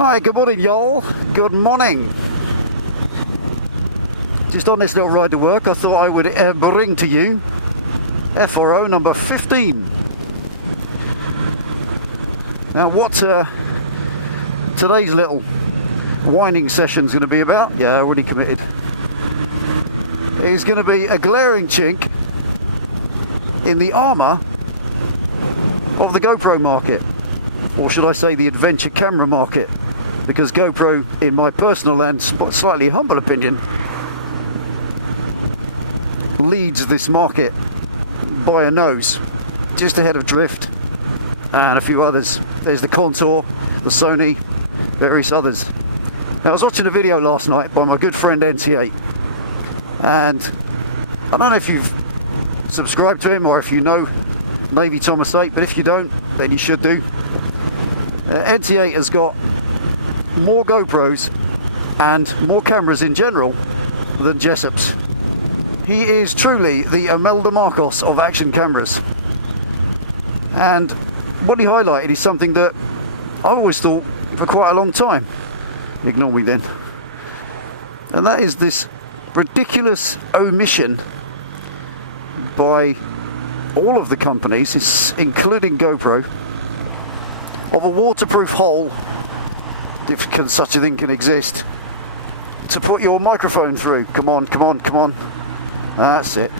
Hi, good morning y'all. Good morning. Just on this little ride to work, I thought I would bring to you FRO number 15. Now what today's little whining session is going to be about, yeah, already committed, is going to be a glaring chink in the armour of the GoPro market, or should I say the adventure camera market, because GoPro, in my personal and slightly humble opinion, leads this market by a nose, just ahead of Drift and a few others. There's the Contour, the Sony, various others. Now, I was watching a video last night by my good friend NT8, and I don't know if you've subscribed to him or if you know Navy Thomas 8, but if you don't, then you should do. NT8 has got more GoPros and more cameras in general than Jessup's. He is truly the Imelda Marcos of action cameras. And what he highlighted is something that I've always thought for quite a long time. Ignore me then. And that is this ridiculous omission by all of the companies, including GoPro, of a waterproof hole, if such a thing can exist, to put your microphone through. Come on, come on, come on. That's it.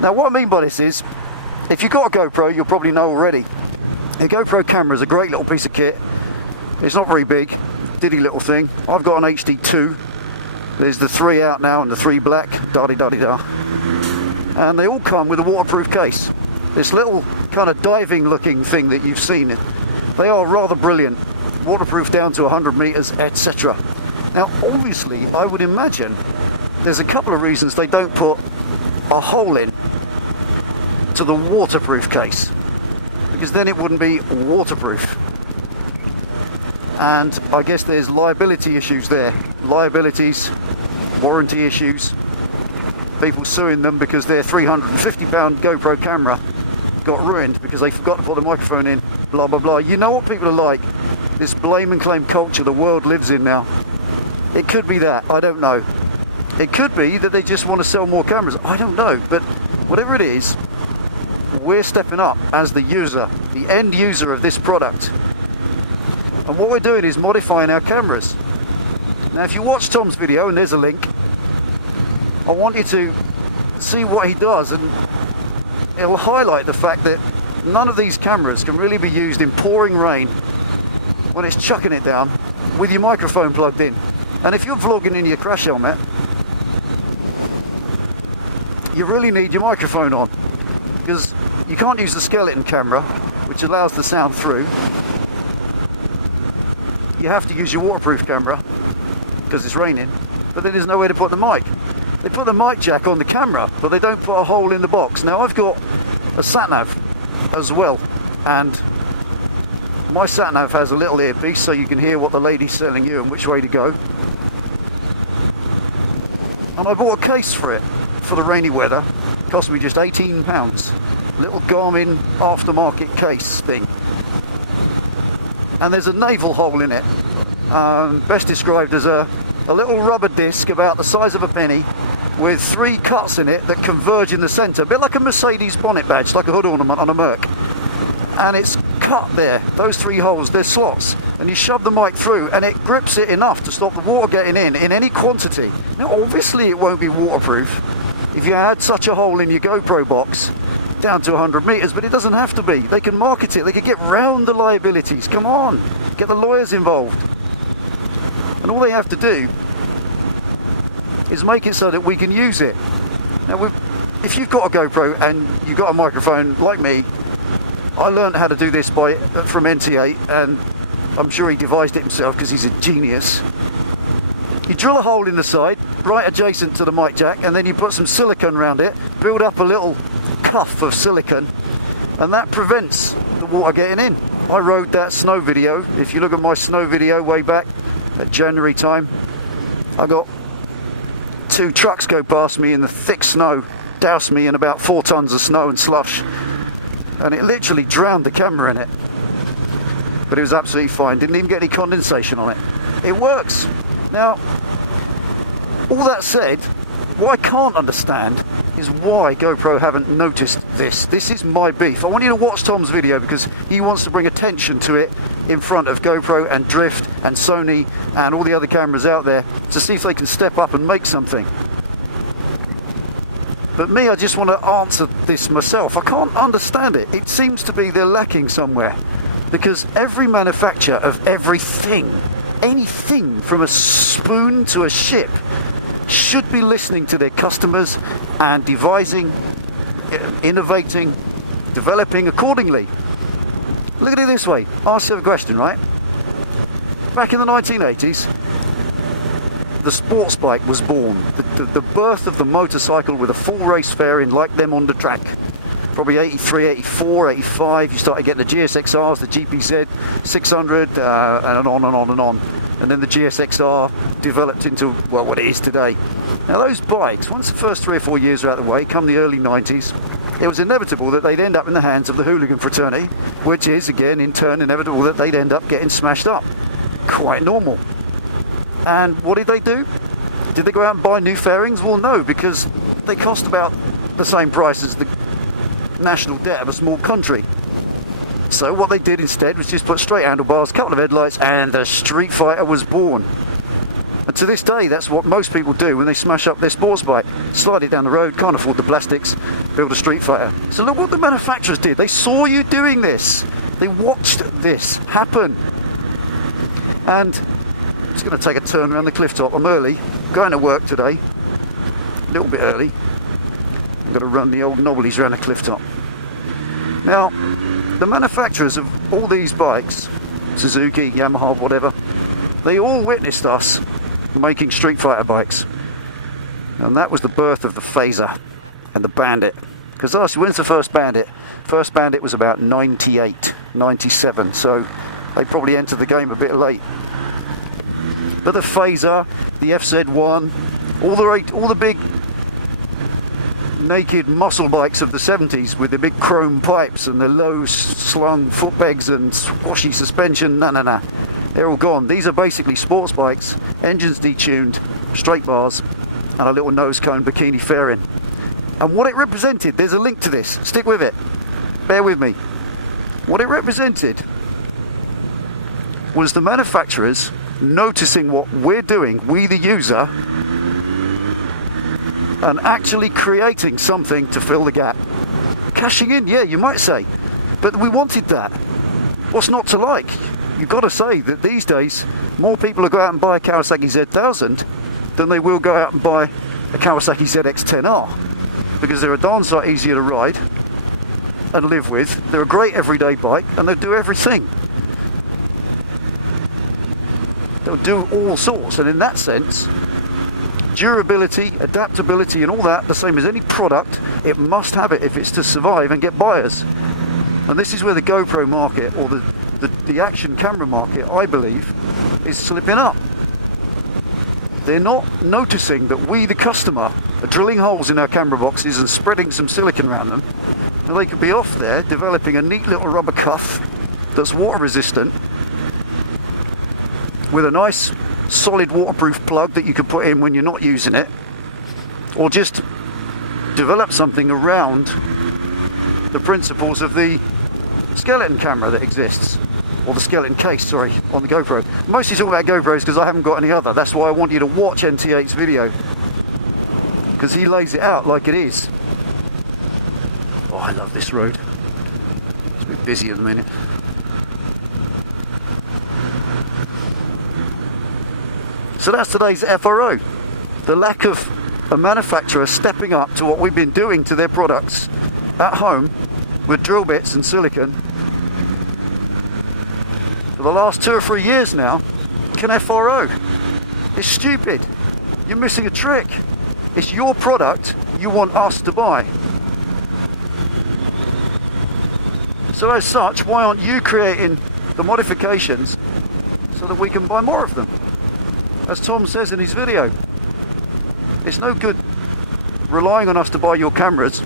Now what I mean by this is, if you've got a GoPro, you'll probably know already. A GoPro camera is a great little piece of kit. It's not very big, diddy little thing. I've got an HD2. There's the 3 out now and the 3 black, da-di-da-di-da. And they all come with a waterproof case. This little kind of diving looking thing that you've seen, they are rather brilliant. Waterproof down to 100 meters, etc. Now obviously I would imagine there's a couple of reasons they don't put a hole in to the waterproof case, because then it wouldn't be waterproof. And I guess there's liability issues there. Liabilities, warranty issues, people suing them because their £350 GoPro camera got ruined because they forgot to put the microphone in, blah blah blah. You know what people are like, this blame and claim culture the world lives in now. It could be that, I don't know. It could be that they just want to sell more cameras, I don't know. But whatever it is, we're stepping up as the user, the end user of this product. And what we're doing is modifying our cameras. Now if you watch Tom's video, and there's a link, I want you to see what he does, and it'll highlight the fact that none of these cameras can really be used in pouring rain when it's chucking it down with your microphone plugged in. And if you're vlogging in your crash helmet, you really need your microphone on, because you can't use the skeleton camera, which allows the sound through. You have to use your waterproof camera because it's raining, but then there's nowhere to put the mic. They put the mic jack on the camera, but they don't put a hole in the box. Now I've got a sat-nav as well, and my sat-nav has a little earpiece so you can hear what the lady's telling you and which way to go. And I bought a case for it for the rainy weather. It cost me just £18. Little Garmin aftermarket case thing. And there's a navel hole in it, best described as a little rubber disc about the size of a penny with 3 cuts in it that converge in the centre, a bit like a Mercedes bonnet badge, like a hood ornament on a Merc. And it's cut there, those 3 holes, they're slots, and you shove the mic through and it grips it enough to stop the water getting in any quantity. Now obviously it won't be waterproof if you had such a hole in your GoPro box down to 100 meters, but it doesn't have to be. They can market it, they can get round the liabilities. Come on, get the lawyers involved. And all they have to do is make it so that we can use it. Now if you've got a GoPro and you've got a microphone like me, I learned how to do this from NT8, and I'm sure he devised it himself because he's a genius. You drill a hole in the side right adjacent to the mic jack, and then you put some silicone around it, build up a little cuff of silicone, and that prevents the water getting in. I rode that snow video. If you look at my snow video way back at January time, I got 2 trucks go past me in the thick snow, doused me in about 4 tons of snow and slush, and it literally drowned the camera in it. but it was absolutely fine. Didn't even get any condensation on it. It works. Now, all that said, what I can't understand is why GoPro haven't noticed this. This is my beef. I want you to watch Tom's video because he wants to bring attention to it in front of GoPro and Drift and Sony and all the other cameras out there to see if they can step up and make something. But me, I just want to answer this myself. I can't understand it. It seems to be they're lacking somewhere because every manufacturer of everything, anything from a spoon to a ship, should be listening to their customers and devising, innovating, developing accordingly. Look at it this way. Ask you a question, right? Back in the 1980s, the sports bike was born. The birth of the motorcycle with a full race fairing like them on the track. Probably 83, 84, 85, you started getting the GSXRs, the GPZ 600, and on and on and on. And then the GSXR developed into, well, what it is today. Now those bikes, once the first 3 or 4 years are out of the way, come the early 90s, it was inevitable that they'd end up in the hands of the hooligan fraternity, which is, again, in turn, inevitable that they'd end up getting smashed up. Quite normal. And what did they do? Did they go out and buy new fairings? Well, no, because they cost about the same price as the national debt of a small country. So what they did instead was just put straight handlebars, couple of headlights, and the Street Fighter was born. And to this day, that's what most people do when they smash up their sports bike. Slide it down the road, can't afford the plastics, build a Street Fighter. So look what the manufacturers did. They saw you doing this. They watched this happen. And I'm just going to take a turn around the cliff top. I'm early, going to work today, a little bit early. I'm going to run the old knobblies around the cliff top. Now, the manufacturers of all these bikes, Suzuki, Yamaha, whatever, they all witnessed us making Street Fighter bikes. And that was the birth of the Phaser and the Bandit. Because ask you, when's the first Bandit? First Bandit was about 98, 97, so they probably entered the game a bit late. But the Phaser, the FZ1, all the big naked muscle bikes of the 70s with the big chrome pipes and the low slung foot pegs and squashy suspension, no, they're all gone. These are basically sports bikes, engines detuned, straight bars and a little nose cone bikini fairing. And what it represented, there's a link to this, stick with it, bear with me. What it represented was the manufacturers noticing what we're doing, we the user, and actually creating something to fill the gap. Cashing in, yeah, you might say, but we wanted that. What's not to like? You've got to say that these days more people will go out and buy a Kawasaki Z1000 than they will go out and buy a Kawasaki ZX-10R, because they're a darn sight easier to ride and live with. They're a great everyday bike and they'll do everything. They'll do all sorts, and in that sense, durability, adaptability and all that, the same as any product, it must have it if it's to survive and get buyers. And this is where the GoPro market, or the action camera market, I believe, is slipping up. They're not noticing that we, the customer, are drilling holes in our camera boxes and spreading some silicone around them, and they could be off there developing a neat little rubber cuff that's water resistant with a nice solid waterproof plug that you can put in when you're not using it, or just develop something around the principles of the skeleton camera that exists, or the skeleton case, sorry, on the GoPro. Mostly talking about GoPros because I haven't got any other. That's why I want you to watch NT8's video, because he lays it out like it is. Oh, I love this road. It's a bit busy at the minute. So that's today's FRO. The lack of a manufacturer stepping up to what we've been doing to their products at home with drill bits and silicone for the last 2 or 3 years now. Can FRO. It's stupid. You're missing a trick. It's your product you want us to buy. So as such, why aren't you creating the modifications so that we can buy more of them? As Tom says in his video, it's no good relying on us to buy your cameras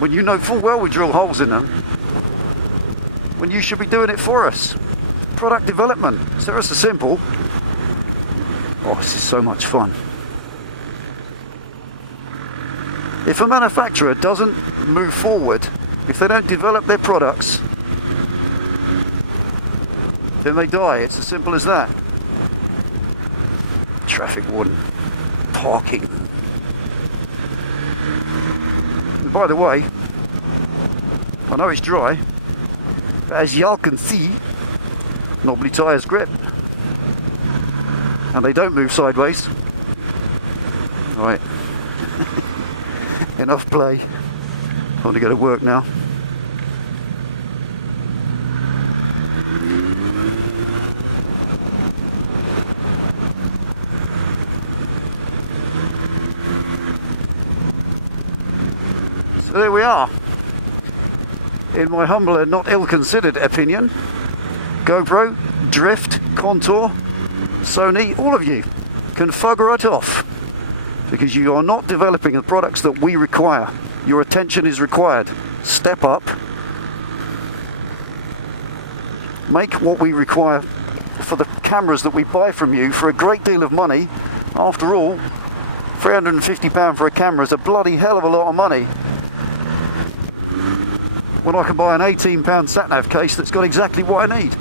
when you know full well we drill holes in them, when you should be doing it for us. Product development. It's ever so simple. Oh, this is so much fun. If a manufacturer doesn't move forward, if they don't develop their products, then they die. It's as simple as that. Traffic warden. Parking. And by the way, I know it's dry, but as y'all can see, knobbly tyres grip. And they don't move sideways. Right. Enough play. I want to go to work now. So there we are. In my humble and not ill-considered opinion, GoPro, Drift, Contour, Sony, all of you can fug right off, because you are not developing the products that we require. Your attention is required. Step up. Make what we require for the cameras that we buy from you for a great deal of money. After all, £350 for a camera is a bloody hell of a lot of money, when I can buy an £18 sat-nav case that's got exactly what I need.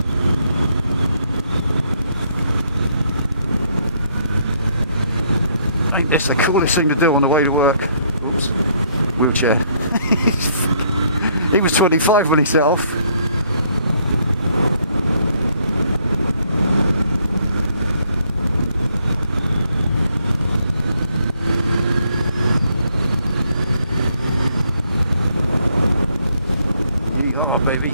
Ain't this the coolest thing to do on the way to work? Oops, wheelchair. He was 25 when he set off. Yeehaw, baby.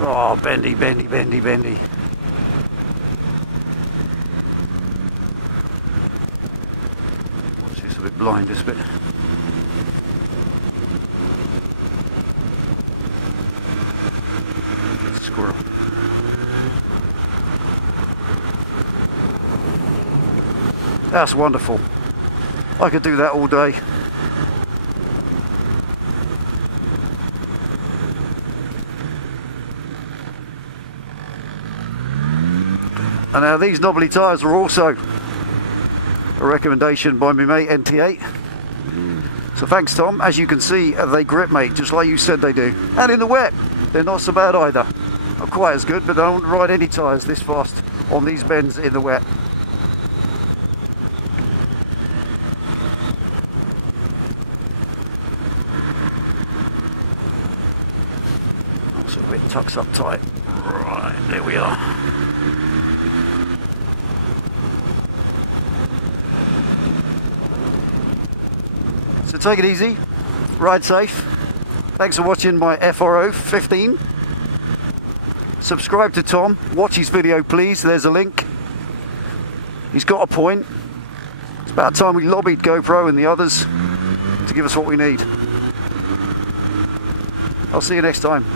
Oh, bendy, bendy, bendy, bendy. Watch this, a bit blind this bit. Squirrel. That's wonderful. I could do that all day. And now these knobbly tyres are also a recommendation by my mate NT8. So thanks, Tom. As you can see, they grip, mate, just like you said they do. And in the wet, they're not so bad either. Not quite as good, but I don't ride any tyres this fast on these bends in the wet. Also a bit tucks up tight. Right, there we are. So take it easy, ride safe. Thanks for watching my FRO 15. Subscribe to Tom, watch his video please, there's a link. He's got a point. It's about time we lobbied GoPro and the others to give us what we need. I'll see you next time.